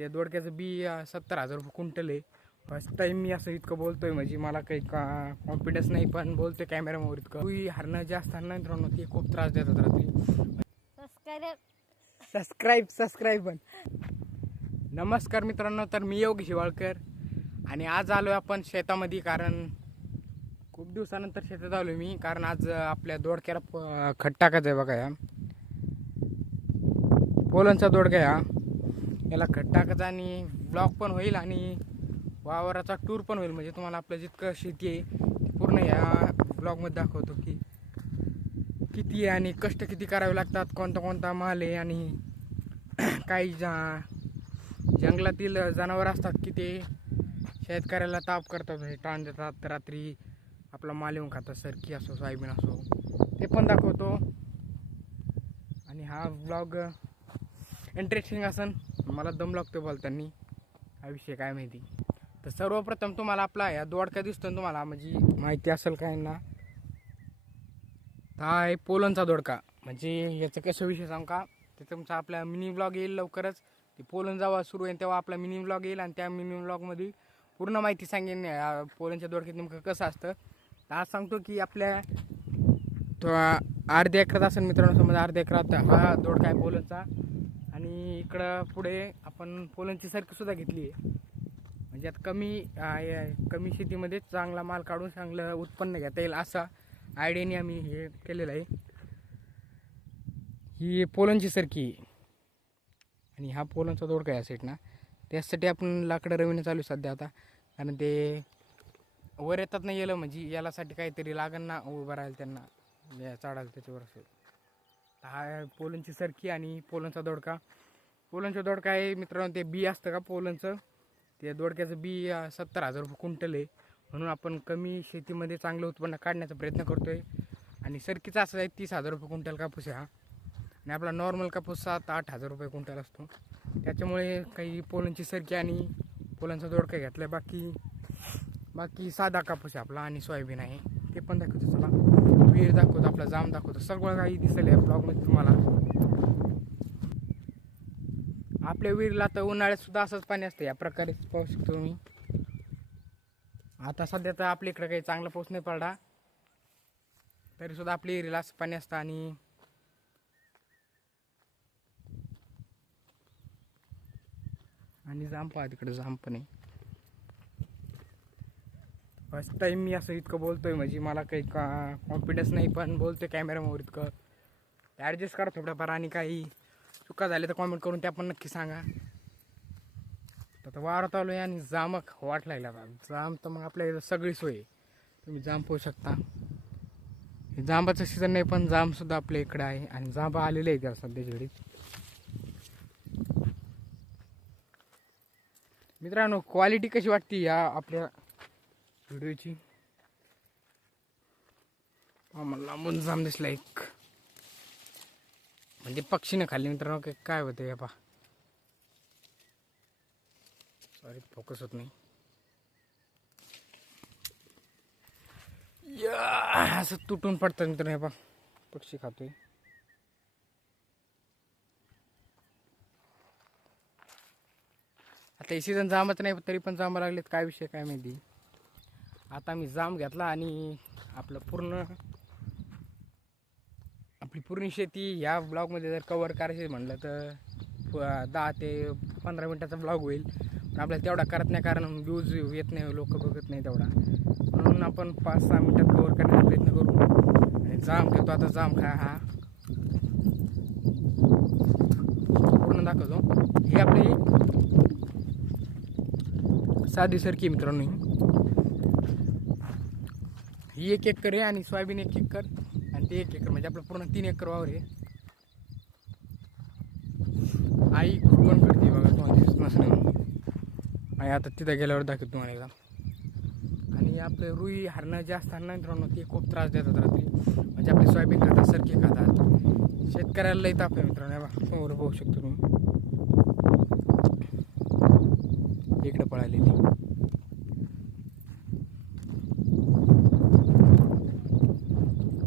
ते दोडक्याचं बी 70,000 रुपये क्विंटल आहे. फर्स्ट टाईम मी असं इतकं बोलतोय, म्हणजे मला काही कॉन्फिडन्स नाही, पण बोलतोय कॅमेरामोर इतकं. रुई हरणं जे असताना मित्रांनो ते खूप त्रास देतात रात्री. सबस्क्राईब पण. नमस्कार मित्रांनो, तर मी योगेश हिवाळकर आणि आज आलो आपण शेतामध्ये. कारण खूप दिवसानंतर शेतात आलो मी, कारण आज आपल्या दोडक्याला खत टाकायचं आहे. बघा या पोलनचा दोडका याला खत टाकायचं आणि ब्लॉग पण होईल आणि वावराचा टूर पण होईल. म्हणजे तुम्हाला आपलं जितकं शेती आहे पूर्ण या ब्लॉगमध्ये दाखवतो की किती आहे आणि कष्ट किती करावे लागतात, कोणता कोणता माल आहे आणि काही जंगलातील जनावर असतात की ते शेतकऱ्याला ताप करतात, म्हणजे ताण देतात. रात्री आपला माल येऊन खातात, सरकी असो सोयाबीन असो, ते पण दाखवतो. आणि हा ब्लॉग इंटरेस्टिंग असन, मला दम लागतो बोलताना, हा विषय काय माहिती. तर सर्वप्रथम तुम्हाला आपला या दोडका दिसतो तुम्हाला, म्हणजे माहिती असेल काय ना, हा आहे पोलनचा दोडका. म्हणजे याचं कसं विषय सांगू का, ते तुमचा आपला मिनी ब्लॉग येईल लवकरच. ते पोलन जेव्हा सुरू होईल तेव्हा आपला मिनी ब्लॉग येईल आणि त्या मिनी ब्लॉगमध्ये पूर्ण माहिती सांगेन पोलनच्या दोडक्यात नेमकं कसं असतं. आज सांगतो की आपल्या अर्ध्या एकरात असेल मित्रांनो, समजा अर्ध्या एकरात हा दोडका आहे पोलनचा. आणि इकडं पुढे आपण पोलनची सरकी सुद्धा घेतली आहे. म्हणजे आता कमी शेतीमध्ये चांगला माल काढून चांगलं उत्पन्न घेता येईल असा आयडियाने आम्ही हे केलेलं आहे. ही पोलनची सरकी आणि हा पोलनचा दोडका आहे सेट ना. त्यासाठी आपण लाकडं रविणं चालू सध्या आता, कारण ते वर येतात नाही गेलं, म्हणजे यालासाठी काहीतरी लागण ना उभं राहील त्यांना चढायला त्याच्यावर असं. हा पोलनची सरकी आणि पोलनचा दोडका. पोलनचा दोडका आहे मित्रांनो, ते बी असतं का पोलनचं, ते दोडक्याचं बी 70,000 रुपये क्विंटल आहे. म्हणून आपण कमी शेतीमध्ये चांगलं उत्पन्न काढण्याचा प्रयत्न करतो आहे. आणि सरकीचा असं आहे 30,000 रुपये क्विंटल कापूस आहे हा. आणि आपला नॉर्मल कापूस 7-8 हजार रुपये क्विंटल असतो. त्याच्यामुळे काही पोलनची सरकी आणि पोलनचा दोडका घेतला आहे. बाकी साधा कापूस आहे आपला आणि सोयाबीन आहे, ते पण दाखवतो. चला विहीर दाखवतो, आपला जाम दाखवतो, सगळं काही दिसेल या ब्लॉगमध्ये तुम्हाला. आपल्या विहिरीला तर उन्हाळ्यात सुद्धा असंच पाणी असतं, या प्रकारे पाहू शकतो तुम्ही. आता सध्या तर आपल्या इकडे काही चांगला पाऊस नाही पडला, तरी सुद्धा आपल्या विहिरीला असं पाणी असतं. आणि जाम पहा तिकडे, जाम पण आहे. फर्स्ट टाईम मी असं इतकं बोलतोय, म्हणजे मला काही कॉन्फिडन्स नाही, पण बोलतोय कॅमेरामोर इतकं. ॲडजस्ट करा थोडंफार, आणि काही चुका झाल्या तर कॉमेंट करून त्या पण नक्की सांगा. आता वारात आलो आहे आणि जाम वाट लागला जाम, तर मग आपल्या इथं सगळी सोय, तुम्ही जाम पाहू शकता. हे जांबाचं सीझन नाही, पण जामसुद्धा आपल्या इकडं आहे आणि जांबा आलेले आहे त्या सध्याच्या घडीत. मित्रांनो, क्वालिटी कशी वाटते या आपल्या व्हिडिओची? मला लांबून जाम दिसला एक, म्हणजे पक्षीने खाल्ली मित्रांनो. काय होतं या पा, सॉरी फोकस होत नाही. असं तुटून पडतं मित्रांनो, हे पा पक्षी खातोय. आता हे सीझन जामच नाही, तरी पण जांबा लागलेत, काय विषय काय माहिती. आता मी जाम घेतला आणि आपली पूर्ण शेती ह्या ब्लॉगमध्ये जर कवर करायची म्हणलं तर 10 ते 15 मिनटाचा ब्लॉग होईल. पण आपल्याला तेवढा करत नाही, कारण व्ह्यूज येत नाही, लोक बघत नाही तेवढा. म्हणून आपण 5-6 मिनटात कवर करण्याचा प्रयत्न करू. आणि जाम घेतो आता, जाम हा पूर्ण दाखवतो. ही आपली साधी सरकी मित्रांनो. ही 1 एकर आहे आणि सोयाबीन 1 एकर आणि ते 1 एकर, म्हणजे आपलं पूर्ण 3 एकर वावर आहे. आई खुरपण करते बघा, तुम्हाला दिसत नसलं. आई आता तिथं गेल्यावर दाखवतो तुम्हाला एकदा. आणि आपले रुई हरणं जे असतात ना मित्रांनो, ते खूप त्रास देतात रात्री. म्हणजे आपले सोयाबीन खातात, सरकी खातात, शेतकऱ्याला लई ताप आहे मित्रांनो. समोर पाहू शकतो तुम्ही, इकडे पळालेली.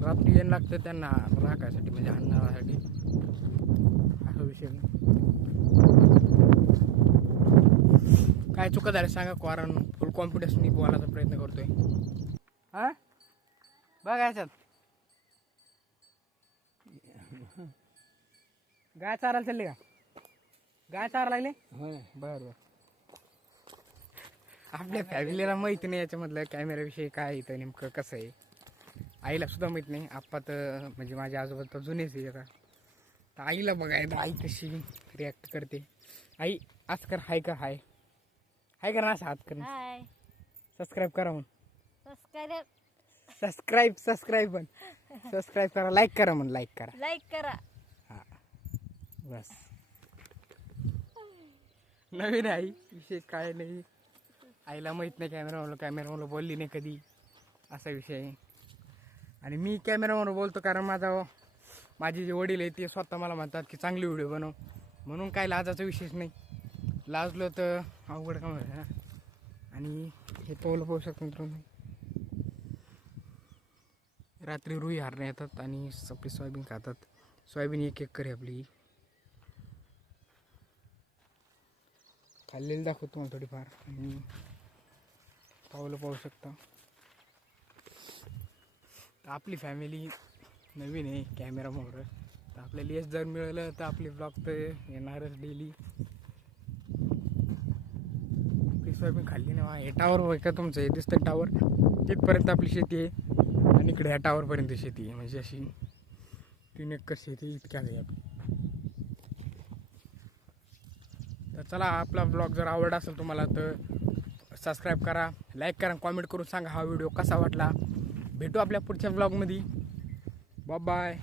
रात्री येणं लागतं त्यांना राखायसाठी, म्हणजे अन्नासाठी, असा विषय. काय चुका झाल्या सांगा, कारण फुल कॉन्फिडन्स मी बोलायचा प्रयत्न करतोय. हां बघा याच्यात गाय चारायला चालली का? गाय चारायला लागले. बरं बरं. आपल्या फॅमिलीला माहिती नाही याच्यामधलं कॅमेराविषयी काय येतं नेमकं कसं आहे. आईला सुद्धा माहीत नाही. आप्पा तर म्हणजे माझ्या आजोबा तर जुनेच आहे आता. तर आईला बघायला आई कशी रिॲक्ट करते. आई आज कर हाय कर हाय हाय कर ना असं हात कर. सबस्क्राईब करा म्हणून. सबस्क्राईब पण सबस्क्राईब करा. लाईक करा म्हणून. लाईक करा. हां बस. नवीन आई विषय काय नाही. आईला माहीत नाही कॅमेरामधलं बोलली नाही कधी असा विषय आहे. आणि मी कॅमेरावर बोलतो कारण माझे जे वडील आहेत ते स्वतः मला म्हणतात की चांगली व्हिडिओ बनव, म्हणून काय लाजाचा विषयच नाही. लाजलो तर अवघड काम आहे ना. आणि हे तोल पाहू शकतो मित्रांनो. रात्री रुई हारणे येतात आणि आपली सोयाबीन खातात. सोयाबीन एक एकर आहे आपली. खाल्लेली दाखवतो तुम्हाला थोडीफार. आणि पाहू शकता. आपली फॅमिली नवीन आहे कॅमेरामोर. तर आपल्याला यश जर मिळालं तर आपली ब्लॉग तर येणारच डेली. आपली सोयाबीन खाल्ली नाही. हे टावर होय का तुमचं, हे दिसतं टावर, तिथपर्यंत आपली शेती आहे. आणि इकडे ह्या टावरपर्यंत शेती आहे. म्हणजे अशी 3 एकर शेती इतक्या आहे आपली. तर चला, आपला ब्लॉग जर आवडला असेल तुम्हाला तर सबस्क्राईब करा, लाईक करा, कॉमेंट करून सांगा हा व्हिडिओ कसा वाटला. भेटू आपल्या पुढच्या ब्लॉगमध्ये. Bye bye.